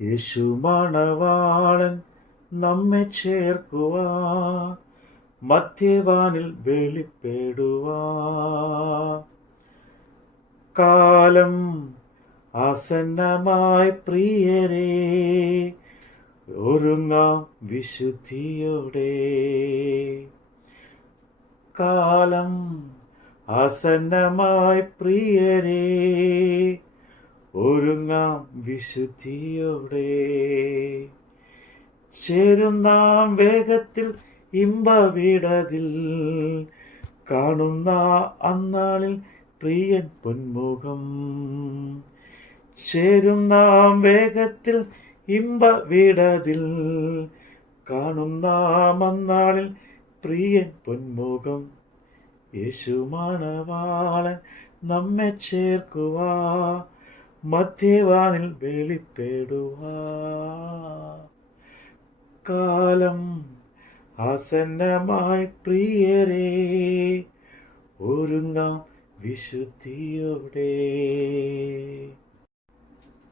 യേശു മണവാളൻ നമ്മെ ചേർക്കുവാ, മധ്യവാനിൽ വെളിപ്പെടുവാ. കാലം ആസന്നമായി പ്രിയരേ, ഒരുങ്ങാം വിശുദ്ധിയോടെ. കാലം ആസന്നമായി പ്രിയരേ, ഒരുങ്ങാം വിശുദ്ധിയോടെ. ചേരുന്നാം വേഗത്തിൽ ഇമ്പവിടതിൽ, കാണുന്ന അന്നാളിൽ പ്രിയൻ പൊന്മുഖം. ചേരുന്നാം വേഗത്തിൽ ഇമ്പവിടതിൽ, കാണുന്ന അന്നാളിൽ പ്രിയൻ പൊന്മുഖം. യേശു മണവാളൻ നമ്മെ ചേർക്കുവാ, മധ്യവാനിൽ വെളിപ്പെടുവാ. കാലം ആസന്നമായി പ്രിയരേ, ഒരുങ്ങാം വിശുദ്ധിയോടെ.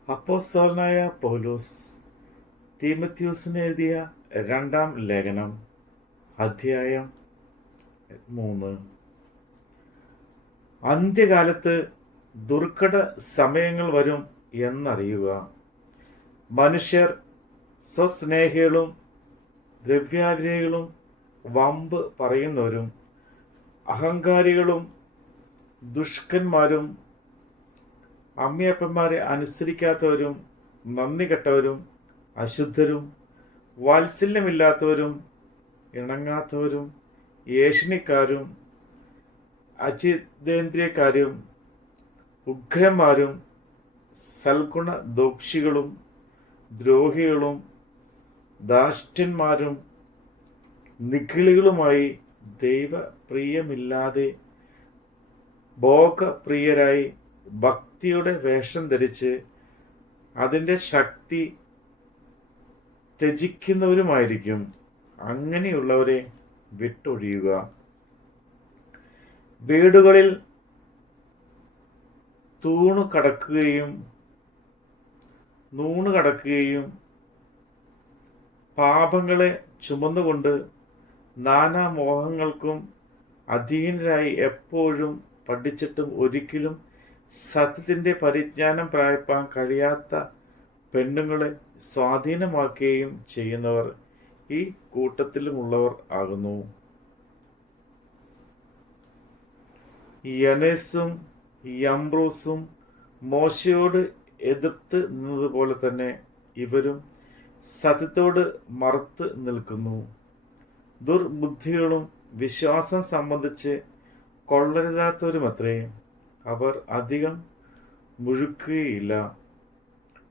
അപ്പോസ്തലനായ പൗലോസ് തീമോഥെയോസിന് എഴുതിയ 2-ാം ലേഖനം, അധ്യായം 3. അന്ത്യകാലത്ത് ദുർഘട സമയങ്ങൾ വരും എന്നറിയുക. മനുഷ്യർ സ്വസ്നേഹികളും ദ്രവ്യാഗ്രഹികളും, വമ്പ് പറയുന്നവരും, അഹങ്കാരികളും, ദുഷ്കന്മാരും, അമ്മയപ്പന്മാരെ അനുസരിക്കാത്തവരും, നന്ദി കെട്ടവരും, അശുദ്ധരും, വാത്സല്യമില്ലാത്തവരും, ഇണങ്ങാത്തവരും, ഏഷണിക്കാരും, അചിതേന്ദ്രിയക്കാരും, ഉഗ്രന്മാരും, സൽഗുണ ദോക്ഷികളും, ദ്രോഹികളും, ധാർഷ്ട്യന്മാരും, നിഖിളികളുമായി, ദൈവപ്രിയമില്ലാതെ ഭോഗപ്രിയരായി ഭക്തിയുടെ വേഷം ധരിച്ച് അതിൻ്റെ ശക്തി ത്യജിക്കുന്നവരുമായിരിക്കും. അങ്ങനെയുള്ളവരെ വിട്ടൊഴിയുക. വീടുകളിൽ നൂണ് കടക്കുകയും പാപങ്ങളെ ചുമന്നുകൊണ്ട് നാനാമോഹങ്ങൾക്കും അധീനരായി എപ്പോഴും പഠിച്ചിട്ടും ഒരിക്കലും സത്യത്തിൻ്റെ പരിജ്ഞാനം പ്രാപിപ്പാൻ കഴിയാത്ത പെണ്ണുങ്ങളെ സ്വാധീനമാക്കുകയും ചെയ്യുന്നവർ ഈ കൂട്ടത്തിലുമുള്ളവർ ആകുന്നു. യനേസും യംബ്രോസും മോശയോട് എതിർത്ത് നിന്നതുപോലെ തന്നെ ഇവരും സത്യത്തോട് മറുത്ത് നിൽക്കുന്നു. ദുർബുദ്ധികളും വിശ്വാസം സംബന്ധിച്ച് കൊള്ളരുതാത്തവരുമത്രേ. അവർ അധികം മുഴുക്കുകയില്ല.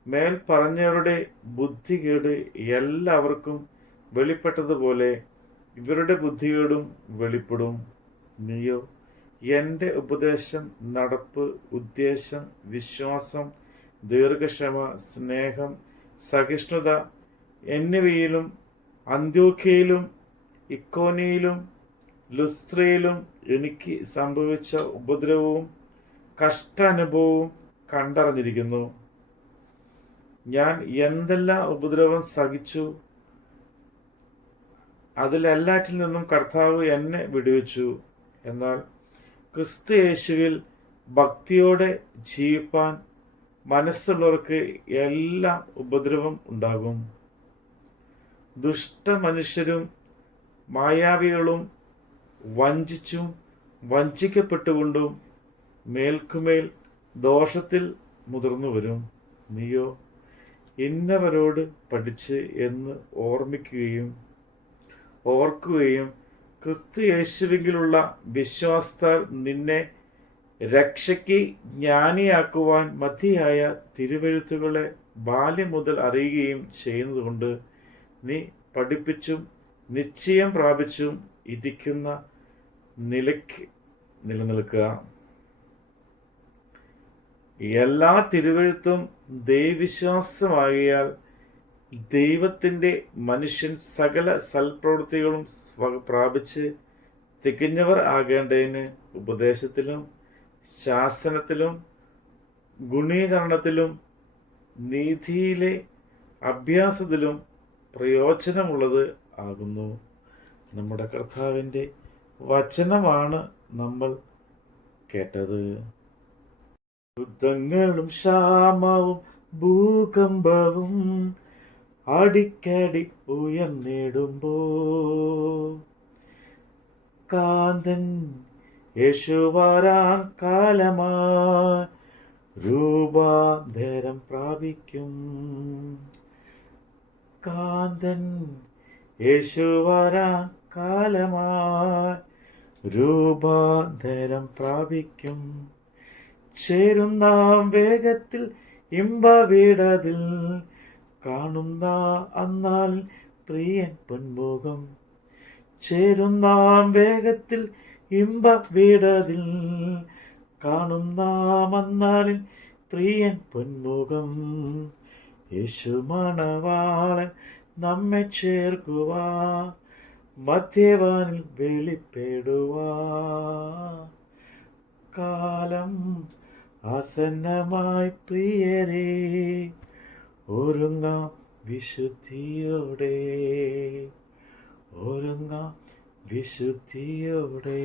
മേൽ പറഞ്ഞവരുടെ ബുദ്ധികേട് എല്ലാവർക്കും വെളിപ്പെട്ടതുപോലെ ഇവരുടെ ബുദ്ധികേടും വെളിപ്പെടും. നീയോ എൻ്റെ ഉപദേശം, നടപ്പ്, ഉദ്ദേശം, വിശ്വാസം, ദീർഘക്ഷമ, സ്നേഹം, സഹിഷ്ണുത എന്നിവയിലും അന്ത്യോഖ്യയിലും ഇക്കോന്യയിലും ലുസ്ത്രയിലും എനിക്ക് സംഭവിച്ച ഉപദ്രവവും കഷ്ടാനുഭവവും കണ്ടറിഞ്ഞിരിക്കുന്നു. ഞാൻ എന്തെല്ലാം ഉപദ്രവം സഹിച്ചു, അതിലെല്ലാറ്റിൽ നിന്നും കർത്താവ് എന്നെ വിടുവിച്ചു. എന്നാൽ ക്രിസ്തു യേശുവിൽ ഭക്തിയോടെ ജീവിപ്പാൻ മനസ്സുള്ളവർക്ക് എല്ലാം ഉപദ്രവം ഉണ്ടാകും. ദുഷ്ടമനുഷ്യരും മായാവികളും വഞ്ചിച്ചും വഞ്ചിക്കപ്പെട്ടുകൊണ്ടും മേൽക്കുമേൽ ദോഷത്തിൽ മുതിർന്നു വരും. നീയോ ഇന്നവരോട് പഠിച്ച് എന്ന് ഓർക്കുകയും ക്രിസ്തു യേശുവിലുള്ള വിശ്വാസത്താൽ നിന്നെ രക്ഷയ്ക്ക് ജ്ഞാനിയാക്കുവാൻ മതിയായ തിരുവെഴുത്തുകളെ ബാല്യം മുതൽ അറിയുകയും ചെയ്യുന്നതുകൊണ്ട് നീ പഠിപ്പിച്ചും നിശ്ചയം പ്രാപിച്ചും ഇരിക്കുന്ന നിലയ്ക്ക് നിലനിൽക്കുക. എല്ലാ തിരുവെഴുത്തും ദൈവവിശ്വാസമാകിയാൽ ദൈവത്തിൻ്റെ മനുഷ്യൻ സകല സൽപ്രവൃത്തികളും പ്രാപിച്ച് തികഞ്ഞവർ ആകേണ്ടതിന് ഉപദേശത്തിലും ശാസനത്തിലും ഗുണീകരണത്തിലും നീതിയിലെ അഭ്യാസത്തിലും പ്രയോജനമുള്ളത് ആകുന്നു. നമ്മുടെ കർത്താവിൻ്റെ വചനമാണ് നമ്മൾ കേട്ടത്. യുദ്ധങ്ങളും ക്ഷാമവും ഭൂകമ്പവും അടിക്കടി ഉയർന്നിടുമ്പോ കാന്തൻ യേശു വരാൻ കാലമായി രൂപാന്തരം പ്രാപിക്കും. കാന്തൻ യേശു വരാൻ കാലമായി രൂപാന്തരം പ്രാപിക്കും. ചേരുന്ന വേഗത്തിൽ ഇമ്പവീടതിൽ കാണുന്ന അന്നാൽ പ്രിയൻ പൊന്മുഖം. ചേരുന്ന വേഗത്തിൽ ഇമ്പവീടതിൽ കാണുന്ന അന്നാളിൽ പ്രിയൻ പൊന്മുഖം. യേശു മണവാളൻ നമ്മെ ചേർക്കുവാ മധ്യവാനിൽ വെളിപ്പെടുവാ. കാലം ആസന്നമായി പ്രിയരേ, ഒരുങ്ങാം വിശുദ്ധിയോടെ, ഒരുങ്ങാം വിശുദ്ധിയോടെ.